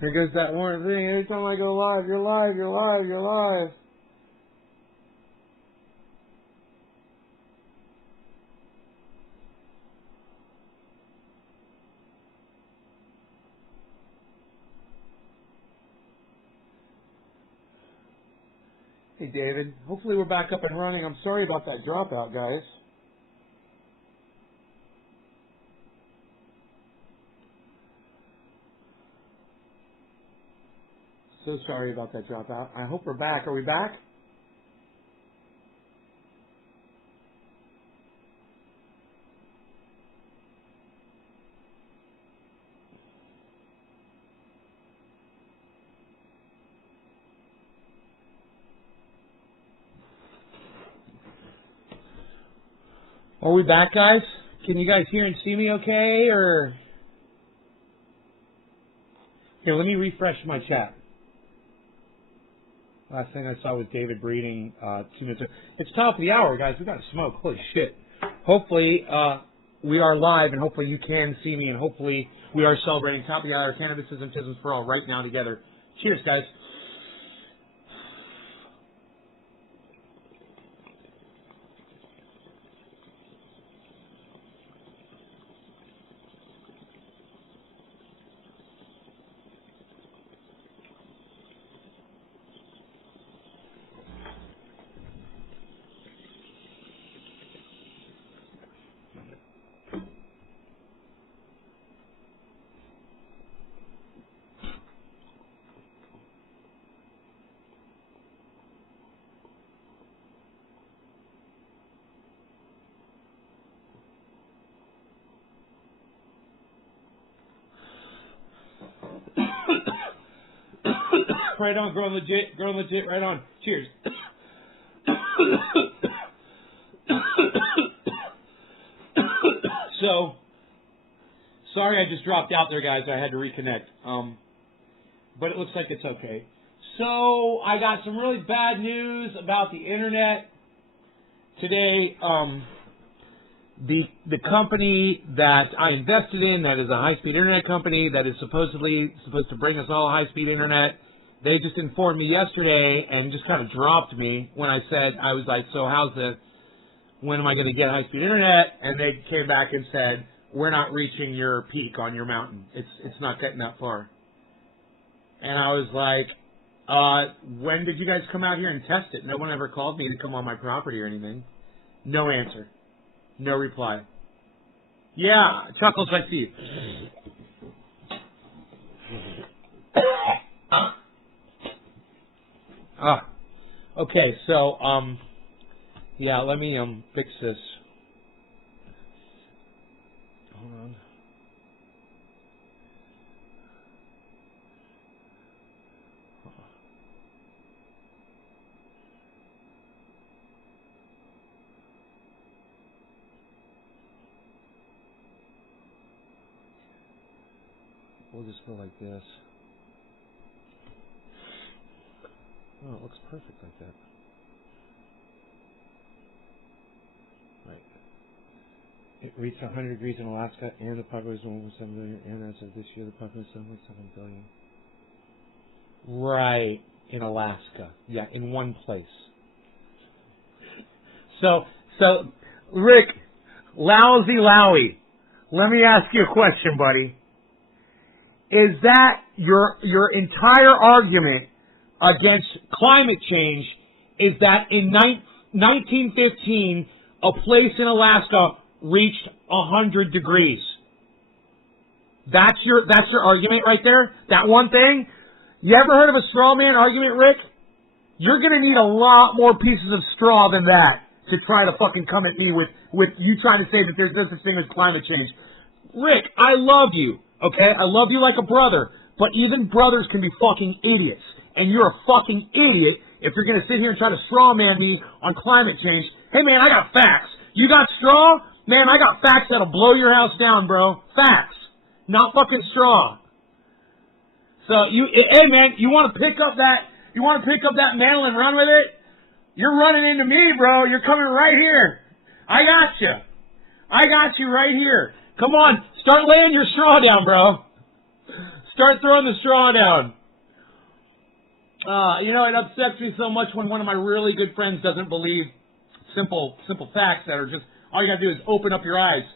There goes that one thing. Every time I go live, you're live, you're live, you're live. Hey, David. Hopefully we're back up and running. I'm sorry about that dropout, guys. So sorry about that dropout. I hope we're back. Are we back? Are we back, guys? Can you guys hear and see me okay, or... Here, let me refresh my chat. Last thing I saw was David breeding 2 minutes ago. It's top of the hour, guys. We got to smoke. Holy shit. Hopefully, we are live, and hopefully you can see me, and hopefully we are celebrating top of the hour Cannabism Tisms for All right now together. Cheers, guys. Right on, growing legit, right on. Cheers. So, sorry I just dropped out there, guys. I had to reconnect. But it looks like it's okay. So, I got some really bad news about the internet today. The company that I invested in, that is a high-speed internet company, that is supposed to bring us all high-speed internet, they just informed me yesterday and just kind of dropped me when I said, I was like, so when am I going to get high-speed internet? And they came back and said, we're not reaching your peak on your mountain. It's not getting that far. And I was like, when did you guys come out here and test it? No one ever called me to come on my property or anything. No answer. No reply. Yeah, chuckles I see. Okay, so, yeah, let me, fix this. Hold on. We'll just go like this. Oh, it looks perfect like that. Right. It reached 100 degrees in Alaska, and the population was 1.7 billion, and as of this year, the population was 7 billion. Right. In Alaska. Yeah, in one place. So, Rick, Lousy Lowy, let me ask you a question, buddy. Is that your entire argument against climate change is that in 1915, a place in Alaska reached 100 degrees? That's your argument right there? That one thing? You ever heard of a straw man argument, Rick? You're going to need a lot more pieces of straw than that to try to fucking come at me with you trying to say that there's no such thing as climate change. Rick, I love you, okay? I love you like a brother, but even brothers can be fucking idiots. And you're a fucking idiot if you're going to sit here and try to straw man me on climate change. Hey, man, I got facts. You got straw? Man, I got facts that'll blow your house down, bro. Facts. Not fucking straw. So, hey, man, you want to pick up that mantle and run with it? You're running into me, bro. You're coming right here. I got you. I got you right here. Come on. Start laying your straw down, bro. Start throwing the straw down. You know, it upsets me so much when one of my really good friends doesn't believe simple facts that are just, all you gotta do is open up your eyes.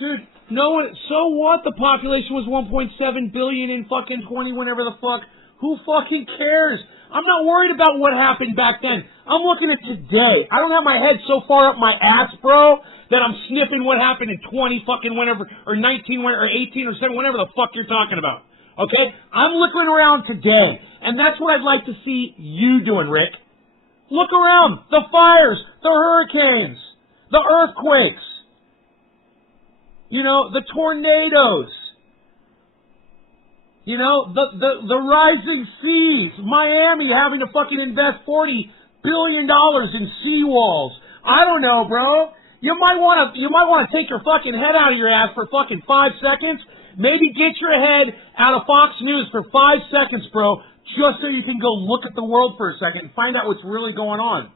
Dude, no one, so what? The population was 1.7 billion in fucking 20, whenever the fuck. Who fucking cares? I'm not worried about what happened back then. I'm looking at today. I don't have my head so far up my ass, bro, that I'm sniffing what happened in 20 fucking whenever, or 19, or 18, or 7, whatever the fuck you're talking about. Okay? I'm looking around today, and that's what I'd like to see you doing, Rick. Look around. The fires, the hurricanes, the earthquakes, you know, the tornadoes. You know, the rising seas, Miami having to fucking invest $40 billion in seawalls. I don't know, bro. You might want to take your fucking head out of your ass for fucking 5 seconds. Maybe get your head out of Fox News for 5 seconds, bro, just so you can go look at the world for a second and find out what's really going on.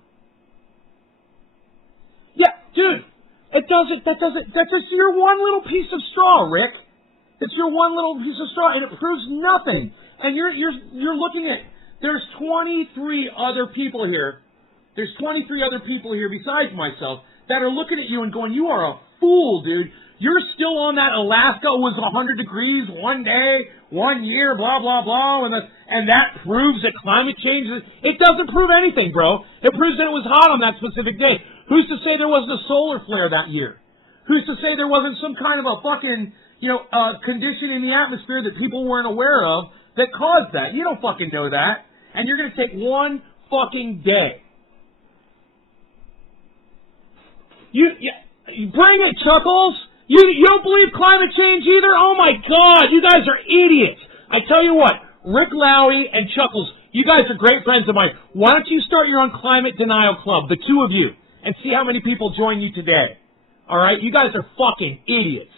Yeah, dude, that's just your one little piece of straw, Rick. It's your one little piece of straw, and it proves nothing. And you're looking at, there's 23 other people here. There's 23 other people here besides myself that are looking at you and going, you are a fool, dude. You're still on that Alaska was 100 degrees one day, 1 year, blah, blah, blah, and that proves that climate change is... It doesn't prove anything, bro. It proves that it was hot on that specific day. Who's to say there wasn't a solar flare that year? Who's to say there wasn't some kind of a fucking... condition in the atmosphere that people weren't aware of that caused that. You don't fucking know that. And you're going to take one fucking day. You bring it, Chuckles. You don't believe climate change either? Oh my God, you guys are idiots. I tell you what, Rick Lowy and Chuckles, you guys are great friends of mine. Why don't you start your own climate denial club, the two of you, and see how many people join you today. All right? You guys are fucking idiots.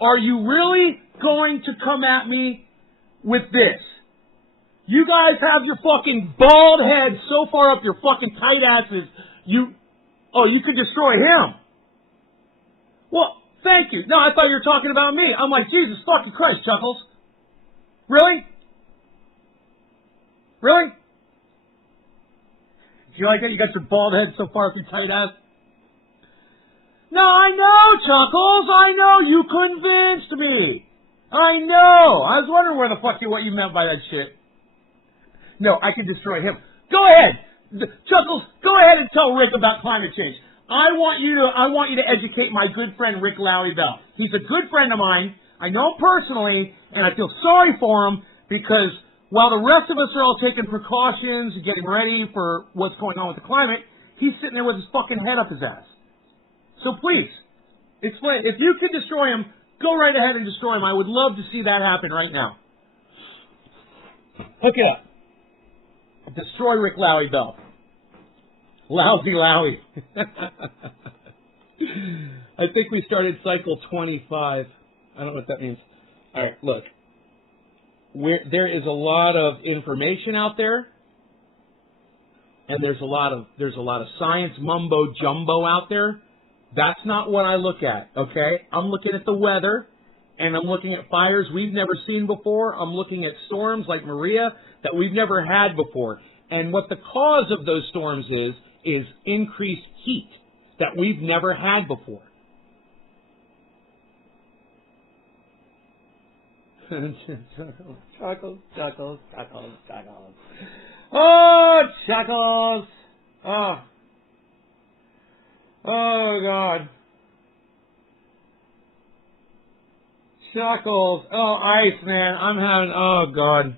Are you really going to come at me with this? You guys have your fucking bald head so far up your fucking tight asses, you could destroy him. Well, thank you. No, I thought you were talking about me. I'm like, Jesus fucking Christ, Chuckles. Really? Really? Do you like that? You got your bald head so far up your tight ass? No, I know, Chuckles. I know. You convinced me. I know. I was wondering where the fuck what you meant by that shit. No, I can destroy him. Go ahead. Chuckles, go ahead and tell Rick about climate change. I want you to educate my good friend Rick Lowy Bell. He's a good friend of mine. I know him personally, and I feel sorry for him because while the rest of us are all taking precautions and getting ready for what's going on with the climate, he's sitting there with his fucking head up his ass. So please, explain. If you can destroy him, go right ahead and destroy him. I would love to see that happen right now. Hook it up. Destroy Rick Lowy Bell. Lousy Lowy. I think we started cycle 25. I don't know what that means. All right, look. There is a lot of information out there, and there's a lot of science mumbo jumbo out there. That's not what I look at, okay? I'm looking at the weather, and I'm looking at fires we've never seen before. I'm looking at storms like Maria that we've never had before. And what the cause of those storms is increased heat that we've never had before. Chuckles. Oh, Chuckles. Oh, God. Chuckles. Oh, Iceman. Oh, God.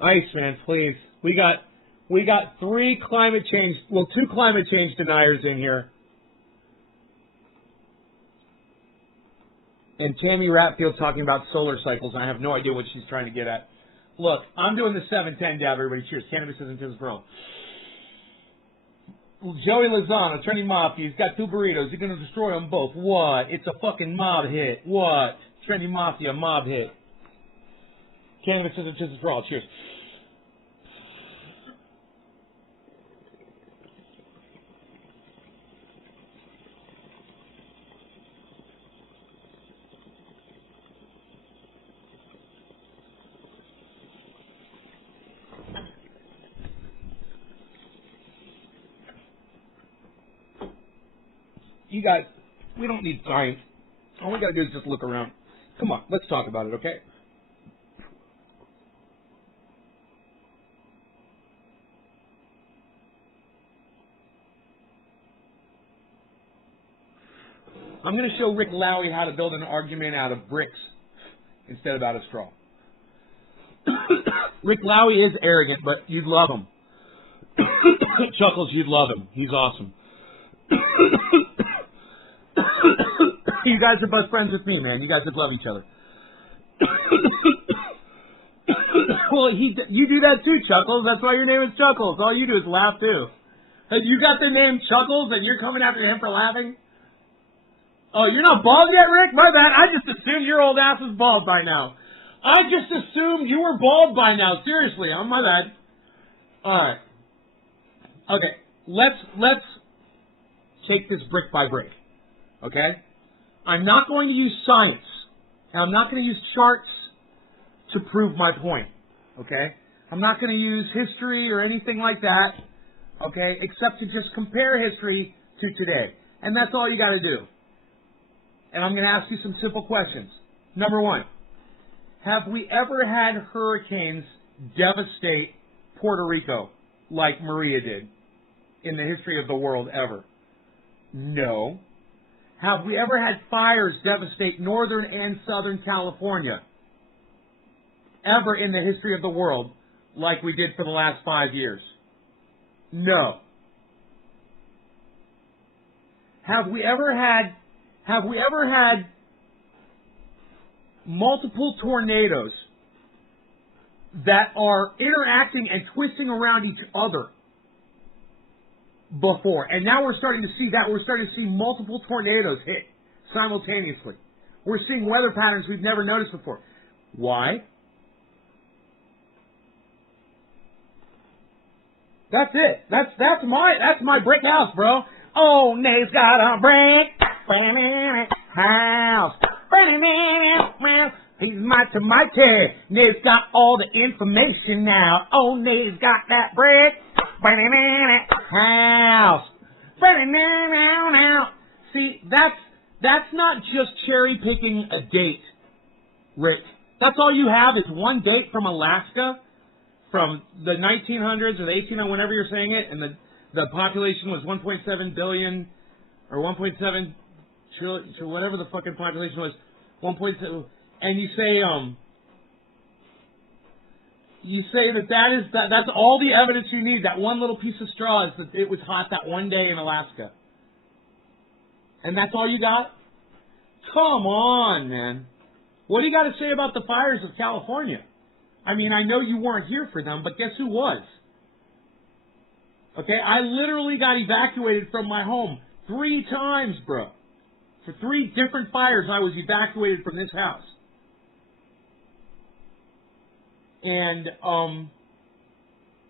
Iceman, please. We got 2 climate change deniers in here. And Tammy Ratfield talking about solar cycles, and I have no idea what she's trying to get at. Look, I'm doing the 710 dab, everybody. Cheers. Cannabis isn't his bro. Joey Lozano, Attorney Mafia, he's got 2 burritos. He's going to destroy them both. What? It's a fucking mob hit. What? Trendy Mafia, mob hit. Cannabis isn't his bro. Cheers. You guys, we don't need science. All we got to do is just look around. Come on, let's talk about it, okay? I'm going to show Rick Lowy how to build an argument out of bricks instead of out of straw. Rick Lowy is arrogant, but you'd love him. Chuckles, you'd love him. He's awesome. You guys are both friends with me, man. You guys would love each other. Well, you do that too, Chuckles. That's why your name is Chuckles. All you do is laugh too. Hey, you got the name Chuckles and you're coming after him for laughing? Oh, you're not bald yet, Rick? My bad. I just assumed your old ass was bald by now. I just assumed you were bald by now. Seriously, oh my bad. Alright. Okay, let's take this brick by brick. Okay? I'm not going to use science. And I'm not going to use charts to prove my point. Okay? I'm not going to use history or anything like that. Okay? Except to just compare history to today. And that's all you got to do. And I'm going to ask you some simple questions. Number one, have we ever had hurricanes devastate Puerto Rico like Maria did in the history of the world ever? No. Have we ever had fires devastate Northern and Southern California ever in the history of the world like we did for the last 5 years? No. Have we ever had multiple tornadoes that are interacting and twisting around each other before? And now we're starting to see that. We're starting to see multiple tornadoes hit simultaneously. We're seeing weather patterns we've never noticed before. Why? That's it. That's my brick house, bro. Oh, Nate's got a brick house. He's mighty. Nate's got all the information now. Oh, Nate's got that brick house. See, that's not just cherry picking a date, Rick. That's all you have is one date from Alaska from the 1900s or the 1800s, whenever you're saying it, and the population was 1.7 billion or 1.7 trillion, whatever the fucking population was, 1.7, and you say that's all the evidence you need. That one little piece of straw is that it was hot that one day in Alaska, and that's all you got? Come on, man. What do you got to say about the fires of California? I mean, I know you weren't here for them, but guess who was? Okay, I literally got evacuated from my home 3 times, bro. For 3 different fires, I was evacuated from this house. And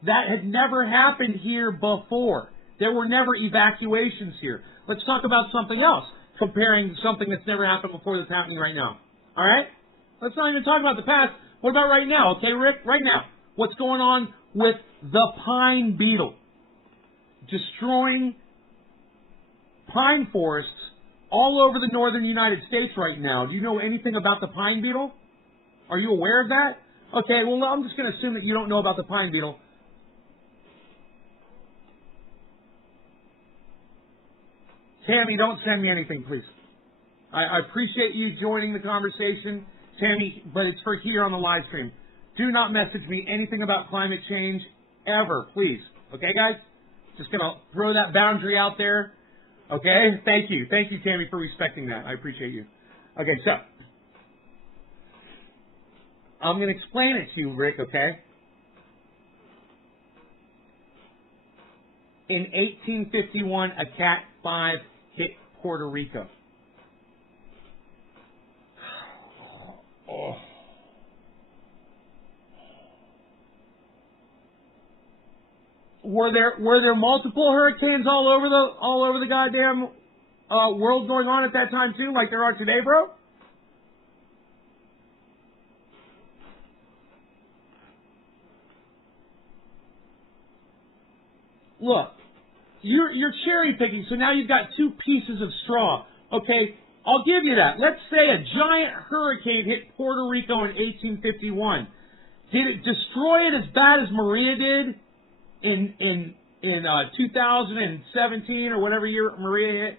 that had never happened here before. There were never evacuations here. Let's talk about something else, comparing something that's never happened before that's happening right now. All right? Let's not even talk about the past. What about right now? Okay, Rick? Right now. What's going on with the pine beetle? Destroying pine forests all over the northern United States right now. Do you know anything about the pine beetle? Are you aware of that? Okay, well, I'm just going to assume that you don't know about the pine beetle. Tammy, don't send me anything, please. I appreciate you joining the conversation, Tammy, but it's for here on the live stream. Do not message me anything about climate change ever, please. Okay, guys? Just going to throw that boundary out there. Okay? Thank you. Thank you, Tammy, for respecting that. I appreciate you. Okay, so I'm going to explain it to you, Rick, okay? In 1851, a Cat 5 hit Puerto Rico. Oh. Were there multiple hurricanes all over the goddamn world going on at that time too, like there are today, bro? Look, You're cherry picking, so now you've got two pieces of straw. Okay, I'll give you that. Let's say a giant hurricane hit Puerto Rico in 1851. Did it destroy it as bad as Maria did in 2017 or whatever year Maria hit?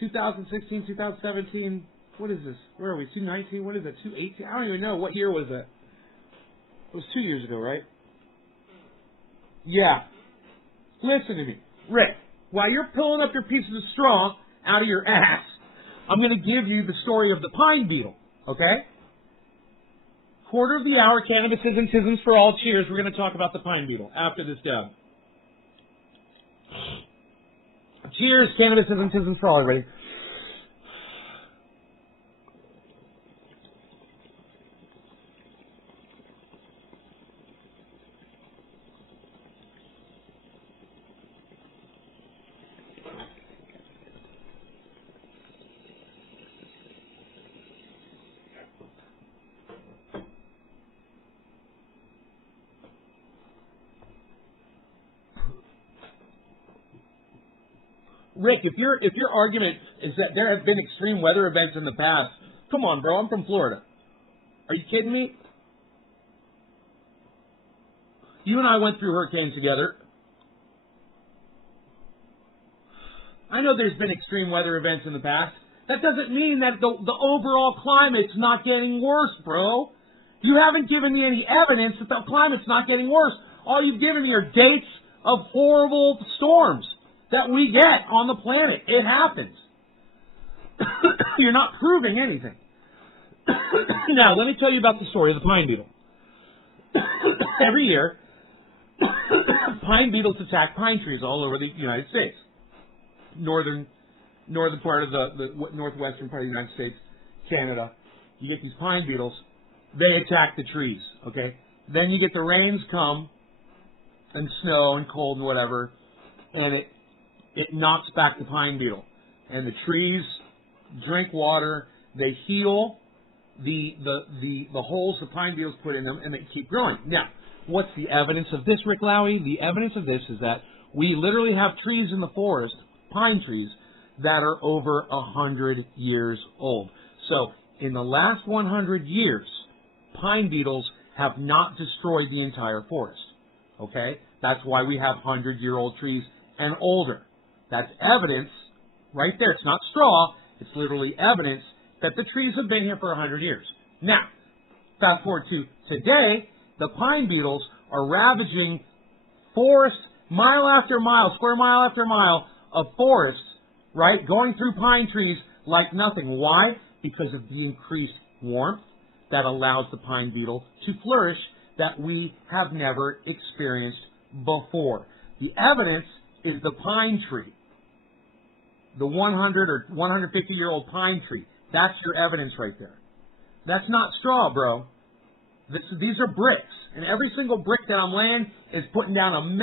(2016, 2017). What is this? Where are we? 2019? What is that? 2018? I don't even know. What year was that? It was 2 years ago, right? Yeah. Listen to me, Rick. While you're pulling up your pieces of straw out of your ass, I'm going to give you the story of the pine beetle, okay? Quarter of the hour, cannabises and tisms for all. Cheers. We're going to talk about the pine beetle after this dab. Cheers, cannabises and tisms for all, everybody. Rick, if your argument is that there have been extreme weather events in the past, come on, bro, I'm from Florida. Are you kidding me? You and I went through hurricanes together. I know there's been extreme weather events in the past. That doesn't mean that the overall climate's not getting worse, bro. You haven't given me any evidence that the climate's not getting worse. All you've given me are dates of horrible storms that we get on the planet. It happens. You're not proving anything. Now, let me tell you about the story of the pine beetle. Every year, pine beetles attack pine trees all over the United States. Northern part of the northwestern part of the United States, Canada. You get these pine beetles. They attack the trees, okay? Then you get the rains come, and snow and cold and whatever, and it knocks back the pine beetle. And the trees drink water, they heal the holes the pine beetles put in them, and they keep growing. Now, what's the evidence of this, Rick Lowy? The evidence of this is that we literally have trees in the forest, pine trees, that are over 100 years old. So, in the last 100 years, pine beetles have not destroyed the entire forest. Okay? That's why we have 100-year-old trees and older. That's evidence right there. It's not straw. It's literally evidence that the trees have been here for 100 years. Now, fast forward to today, the pine beetles are ravaging forest mile after mile, square mile after mile of forests, right, going through pine trees like nothing. Why? Because of the increased warmth that allows the pine beetle to flourish that we have never experienced before. The evidence is the pine tree, the 100 or 150-year-old pine tree. That's your evidence right there. That's not straw, bro. These are bricks, and every single brick that I'm laying is putting down a